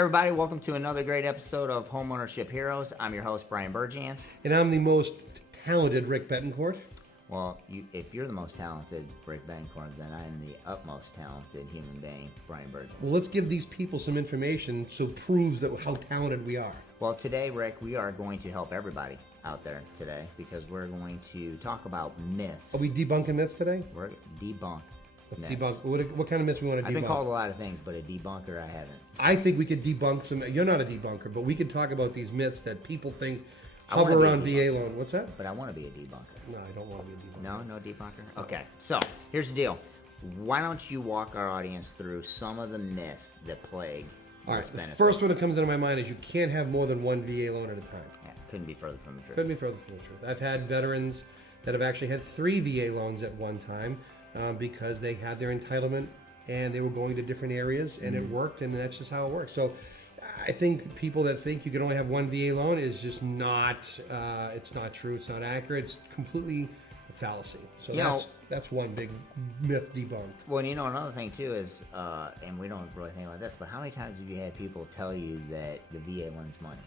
everybody. Welcome to another great episode of Homeownership Heroes. I'm your host, Bryan Bergjans. And I'm the most talented Rick Bettencourt. Well, if you're the most talented Rick Bettencourt, then I'm the utmost talented human being, Bryan Bergjans. Well, let's give these people some information so it proves that how talented we are. Well, today, Rick, we are going to help everybody out there today because we're going to talk about myths. Are we debunking myths today? We're debunk. Let's myths. debunk. What kind of myths we want to debunk? I've been called a lot of things, but a debunker I haven't. I think we could debunk some. You're not a debunker, but we could talk about these myths that people think I wanna hover be a around VA debunker. loan. What's that? But I want to be a debunker. No, I don't want to be a debunker. No debunker? Okay, so here's the deal. Why don't you walk our audience through some of the myths that plague All right, this the benefit? first one that comes into my mind is you can't have more than one VA loan at a time. Yeah, couldn't be further from the truth. Couldn't be further from the truth. I've had veterans that have actually had 3 VA loans at one time because they had their entitlement and they were going to different areas and it worked, and that's just how it works. So I think people that think you can only have one VA loan is just not, it's not true, it's not accurate, it's completely a fallacy. So that's one big myth debunked. Well, another thing too is, and we don't really think about this, but how many times have you had people tell you that the VA lends money?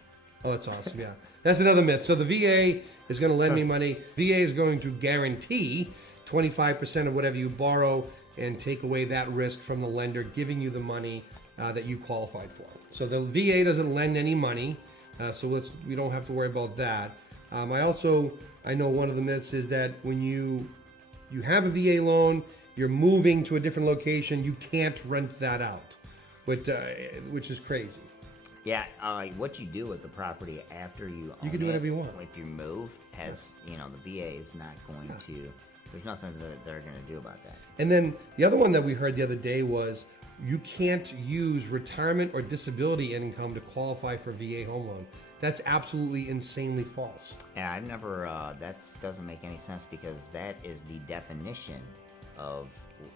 Oh, that's awesome, yeah. That's another myth. So the VA is going to lend me money. VA is going to guarantee 25% of whatever you borrow and take away that risk from the lender giving you the money that you qualified for. So the VA doesn't lend any money, so we don't have to worry about that. I know one of the myths is that when you have a VA loan, you're moving to a different location, you can't rent that out, which is crazy. Yeah, what you do with the property after you own You can do whatever you want. If you move, the VA is not going to. There's nothing that they're going to do about that. And then the other one that we heard the other day was you can't use retirement or disability income to qualify for VA home loan. That's absolutely insanely false. Yeah, I've never. That doesn't make any sense because that is the definition of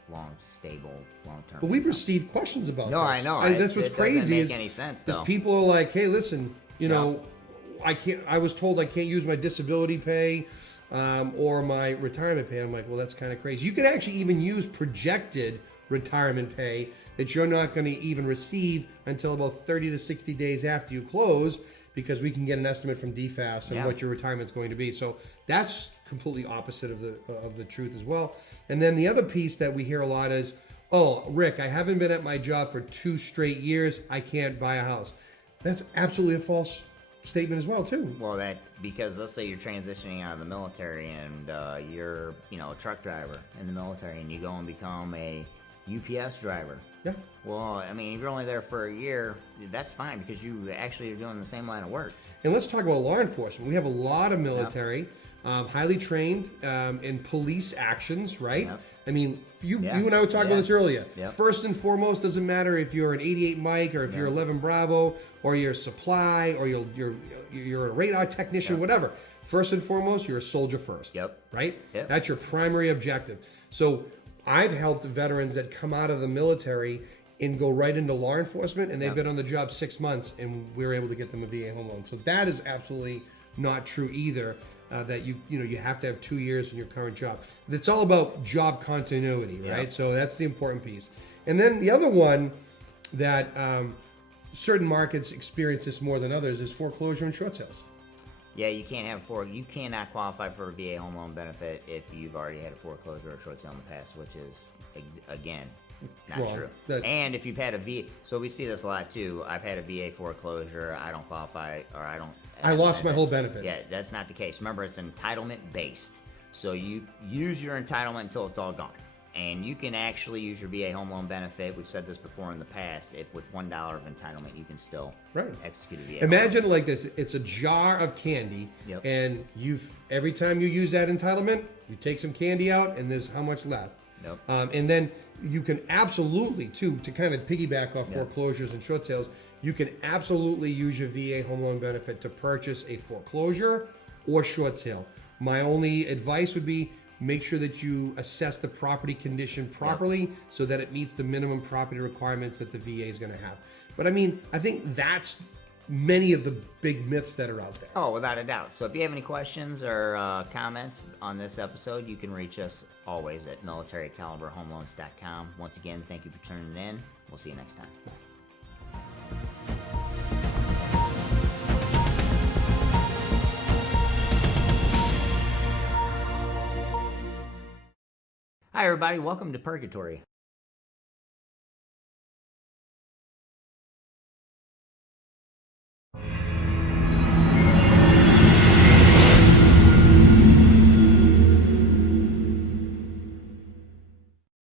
long-term. But we've received questions about No, this. I know. That's what's crazy. Doesn't make any sense, though. People are like, "Hey, listen, I was told I can't use my disability pay or my retirement pay." I'm like, well, that's kind of crazy. You can actually even use projected retirement pay that you're not going to even receive until about 30 to 60 days after you close, because we can get an estimate from DFAS on what your retirement's going to be. So that's completely opposite of the truth as well. And then the other piece that we hear a lot is, "Oh, Rick, I haven't been at my job for 2 straight years. I can't buy a house." That's absolutely a false statement as well, too. Well, because let's say you're transitioning out of the military and you're a truck driver in the military and you go and become a UPS driver. Yeah. Well, if you're only there for a year, that's fine because you actually are doing the same line of work. And let's talk about law enforcement. We have a lot of military, highly trained in police actions, right? Yep. You and I were talking about this earlier. Yep. First and foremost, doesn't matter if you're an 88 Mike or if you're 11 Bravo or you're supply or you're a radar technician, whatever. First and foremost, you're a soldier first. Yep. Right? Yep. That's your primary objective. So I've helped veterans that come out of the military and go right into law enforcement, and they've been on the job 6 months, and we were able to get them a VA home loan. So that is absolutely not true either. That you have to have 2 years in your current job. It's all about job continuity, right? Yep. So that's the important piece. And then the other one that certain markets experience this more than others is foreclosure and short sales. Yeah, you cannot qualify for a VA home loan benefit if you've already had a foreclosure or short sale in the past, which is again not Wrong. true. And if you've had a VA, so we see this a lot too. I've had a VA foreclosure, I don't qualify, or I lost my whole benefit. Yeah, that's not the case. Remember, it's entitlement based. So you use your entitlement until it's all gone. And you can actually use your VA home loan benefit. We've said this before in the past. If with $1 of entitlement, you can still execute a VA. Imagine it like this: it's a jar of candy, and every time you use that entitlement, you take some candy out, and there's how much left. Yep. And then you can absolutely, to kind of piggyback off foreclosures and short sales, you can absolutely use your VA home loan benefit to purchase a foreclosure or short sale. My only advice would be make sure that you assess the property condition properly so that it meets the minimum property requirements that the VA is going to have. But I think that's many of the big myths that are out there. Oh, without a doubt. So if you have any questions or comments on this episode, you can reach us always at militarycaliberhomeloans.com. Once again, thank you for tuning in. We'll see you next time. Hi, everybody. Welcome to Purgatory.